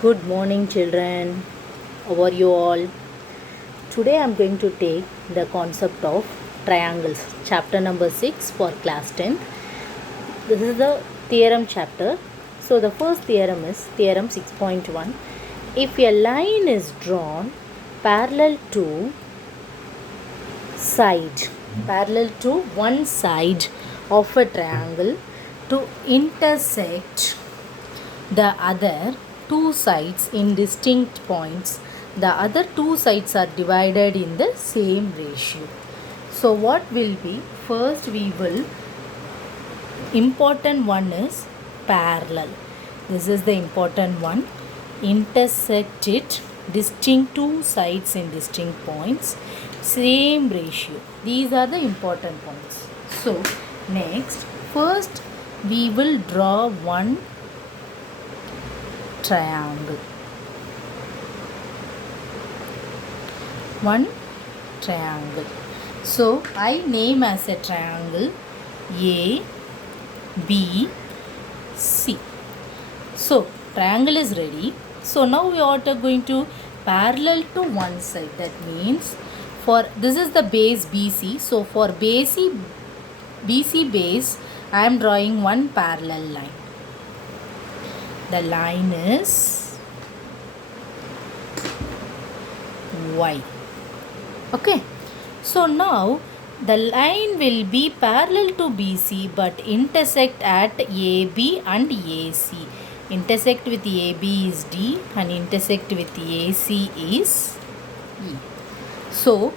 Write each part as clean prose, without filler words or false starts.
Good morning, children. How are you all? Today I am going to take the concept of triangles, chapter number 6 for class 10. This is the theorem chapter. So, the first theorem is theorem 6.1. If a line is drawn parallel to side, parallel to one side of a triangle to intersect the other two sides in distinct points, the other two sides are divided in the same ratio. So what will be, first we will, important one is parallel. This is the important one. Intersect it, distinct two sides in distinct points, same ratio. These are the important points. So next, first we will draw one triangle. One triangle. So I name as a triangle A, B, C. So triangle is ready. So now we are going to parallel to one side. That means for this is the base BC. So for BC base, I am drawing one parallel line. The line is Y. Okay. So now the line will be parallel to BC but intersect at AB and AC. Intersect with AB is D and intersect with AC is E. So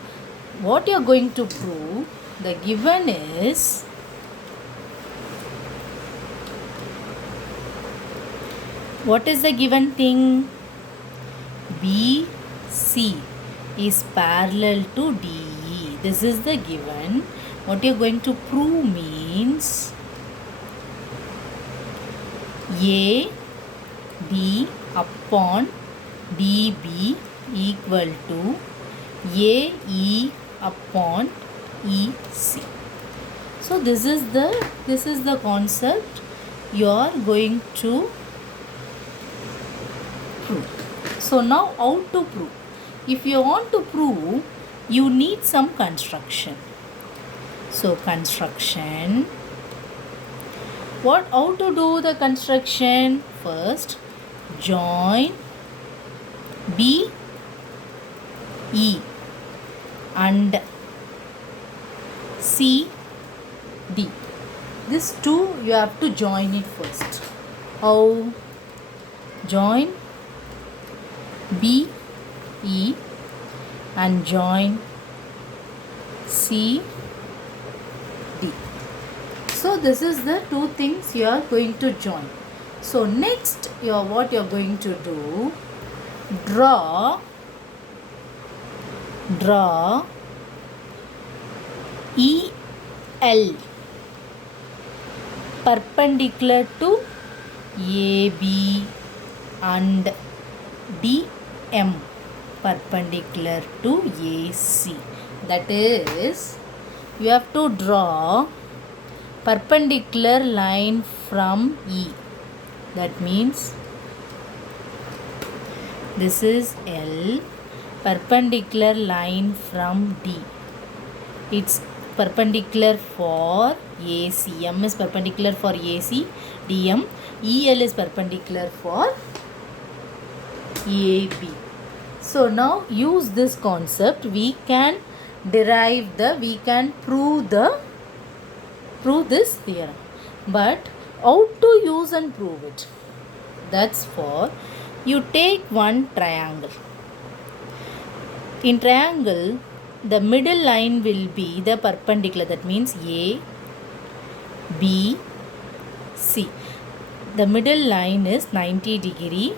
what you are going to prove, the given is what is the given thing? BC is parallel to DE. This is the given. What you are going to prove means AD upon DB equal to AE upon EC. So this is the concept you are going to prove. So now how to prove? If you want to prove, you need some construction. So construction, how to do the construction? First, join B, E and C, D. This two you have to join it first. How? Join B, E and join C, D. So this is the two things you are going to join. So next what you are going to do, draw EL perpendicular to AB and DM perpendicular to AC. That is, you have to draw perpendicular line from E. That means this is L, perpendicular line from D. It's perpendicular for AC. M is perpendicular for AC, DM. EL is perpendicular for AB. So now use this concept, we can prove this theorem. But how to use and prove it? That's for, you take one triangle. In triangle, the middle line will be the perpendicular. That means A, B, C. The middle line is 90 degree.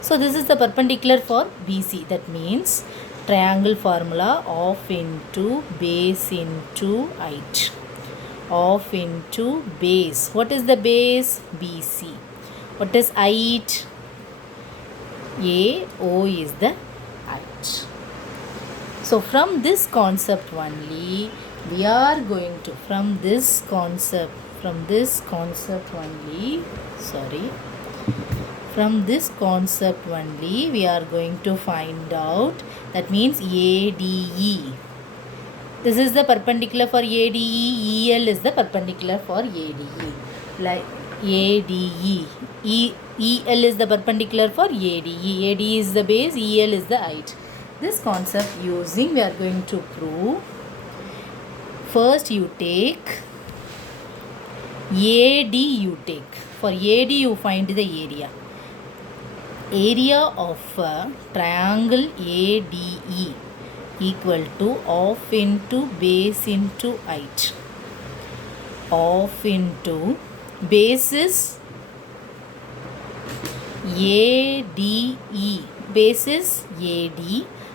So this is the perpendicular for BC. That means triangle formula of into base into height. Of into base. What is the base? BC. What is height? AO is the height. So from this concept only, we are going to, from this concept only, From this concept only we are going to find out, that means ADE. This is the perpendicular for ADE, EL is the perpendicular for ADE. Like ADE, EL is the perpendicular for ADE. ADE is the base, EL is the height. This concept using we are going to prove. First you take AD, you take. For AD you find the area. Area of a triangle ADE equal to half into base into height. Half into base is ADE. Base is AD.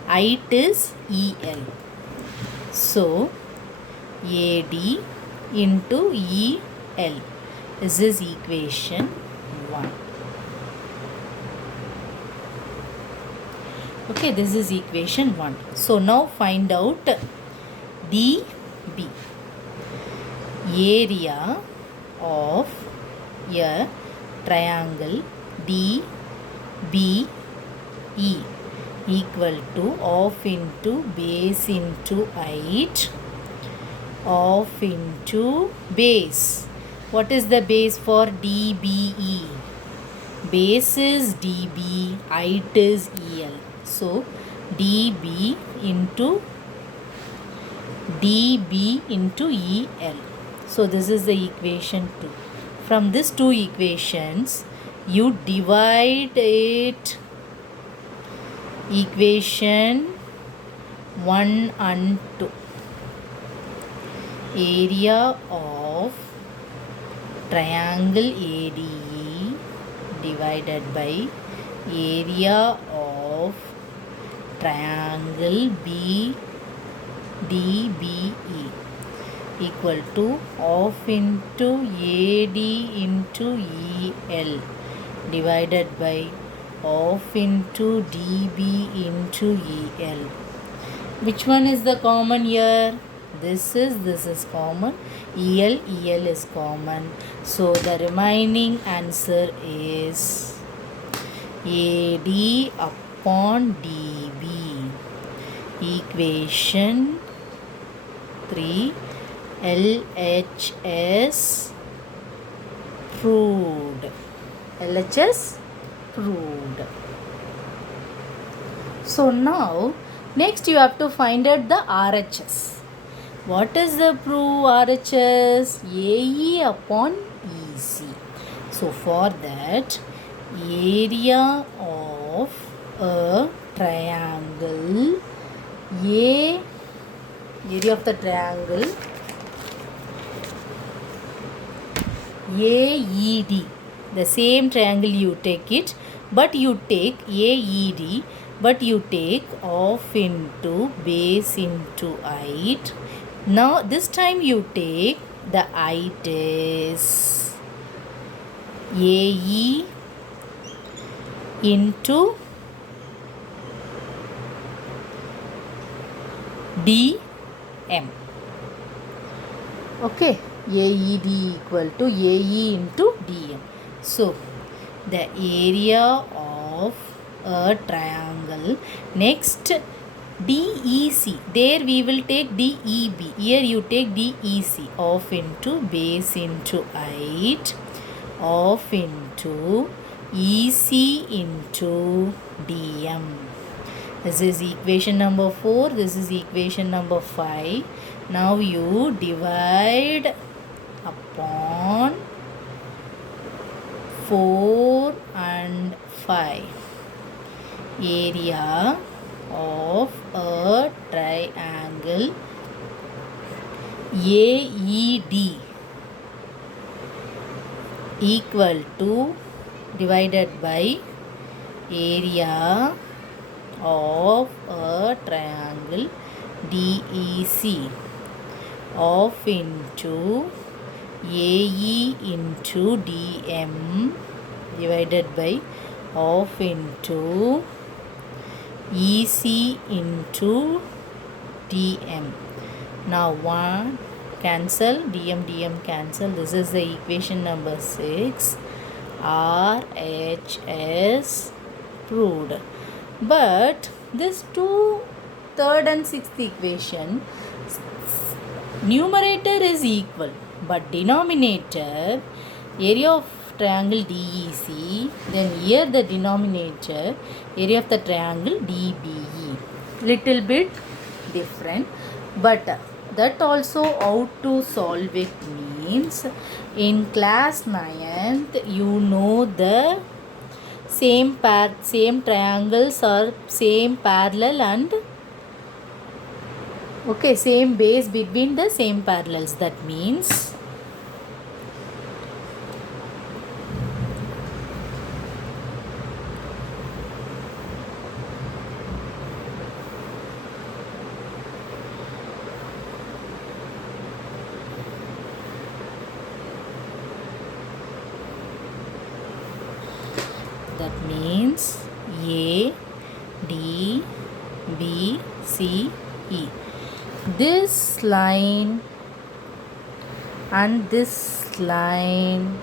Height is EL. So AD into EL. This is equation 1. Okay, this is equation 1. So now find out DB. Area of a triangle DBE equal to half into base into height, half into base. What is the base for DBE? Base is DB, height is EL. So DB into EL. So this is the equation 2. From these two equations, you divide it. Equation 1 and 2. Area of triangle ADE divided by area of triangle BDBE equal to half into AD into EL divided by half into DB into EL. Which one is the common here? This is common. EL is common. So the remaining answer is AD upon DB. Equation 3. LHS proved. LHS proved. So now next you have to find out the RHS. What is the proof RHS? AE upon EC. So for that, area of a triangle, area of the triangle AED, the same triangle you take it, but you take AED, but you take half into base into height. Now this time you take the height is AE into DM. Okay, AED equal to AE into DM. So the area of a triangle. Next DEC, there we will take DEB. Here you take DEC, half into base into height, half into EC into DM. This is equation number 4. This is equation number 5. Now you divide upon 4 and 5. Area of a triangle AED equal to divided by area of a triangle DEC of into AE into DM divided by of into EC into DM. Now 1 cancel, DM cancel. This is the equation number 6. RHS, proved. But this two third and sixth equation, numerator is equal, but denominator, area of triangle DEC, then here the denominator, area of the triangle DBE, little bit different. But that also how to solve it means, in class 9th you know the same triangles are same parallel and okay, same base between the same parallels. That means A, D, B, C, E. This line and this line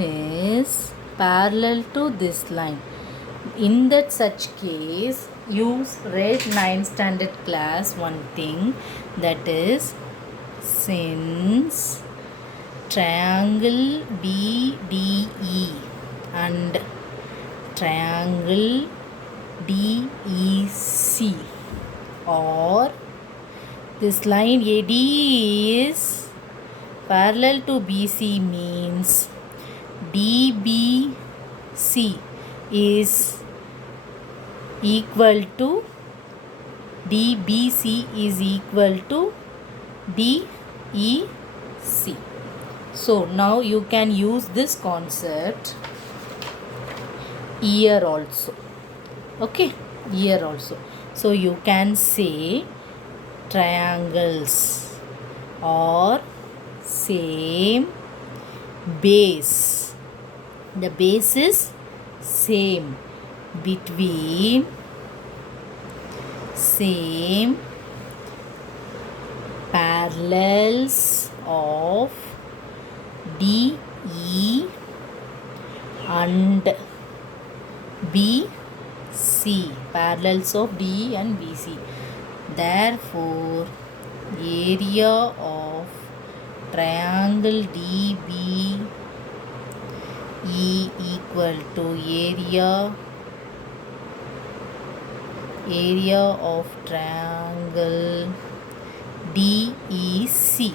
is parallel to this line. In that such case, you read 9th standard class one thing, that is, since triangle BDE and triangle DEC, or this line AD is parallel to BC, means DBC is equal to DBC is equal to DEC. So now you can use this concept here also. Okay, here also. So you can say triangles or same base. The base is same between same parallels of DE and BC, parallels of DE and BC. Therefore, area of triangle DBE equal to area of triangle DEC.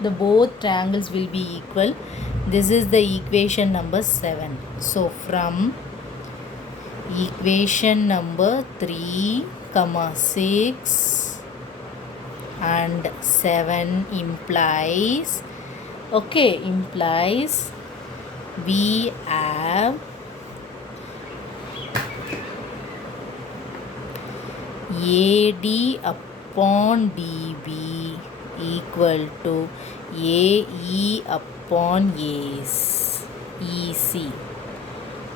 The both triangles will be equal. This is the equation number 7. So from equation number 3, 6 and 7 implies we have AD upon DB equal to AE upon EC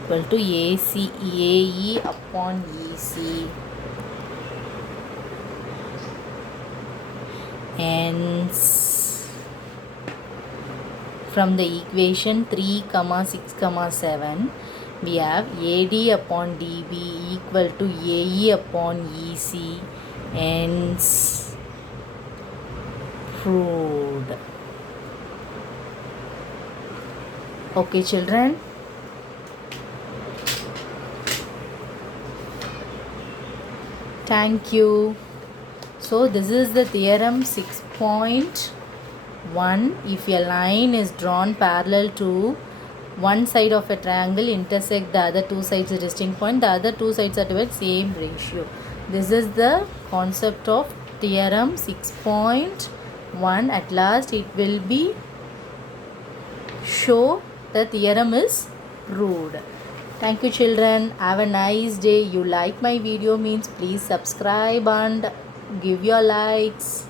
equal to AE upon EC. Hence, from the equation 3, 6, 7, we have AD upon DB equal to AE upon EC. Hence, proved. Okay, children. Thank you. So this is the theorem 6.1. If a line is drawn parallel to one side of a triangle intersect the other two sides at a distinct point, the other two sides are towards same ratio. This is the concept of theorem 6.1. At last it will be show the theorem is proved. Thank you, children. Have a nice day. You like my video means please subscribe and give your likes.